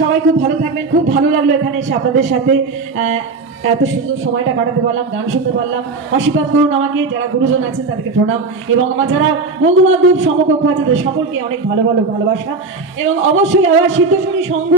সবাই খুব ভালো থাকবেন। খুব ভালো লাগলো এখানে এসে আপনাদের সাথে এত সুন্দর সময়টা কাটাতে পারলাম, গান শুনতে পারলাম। আশীর্বাদ করুন আমাকে, যারা গুরুজন আছেন তাদেরকে প্রণাম, এবং আমার যারা বন্ধু বান্ধব সমকক্ষ আছে তাদের সকলকে অনেক ভালো ভালো ভালোবাসা। এবং অবশ্যই আবার সিদ্ধেশ্বরী সংঘ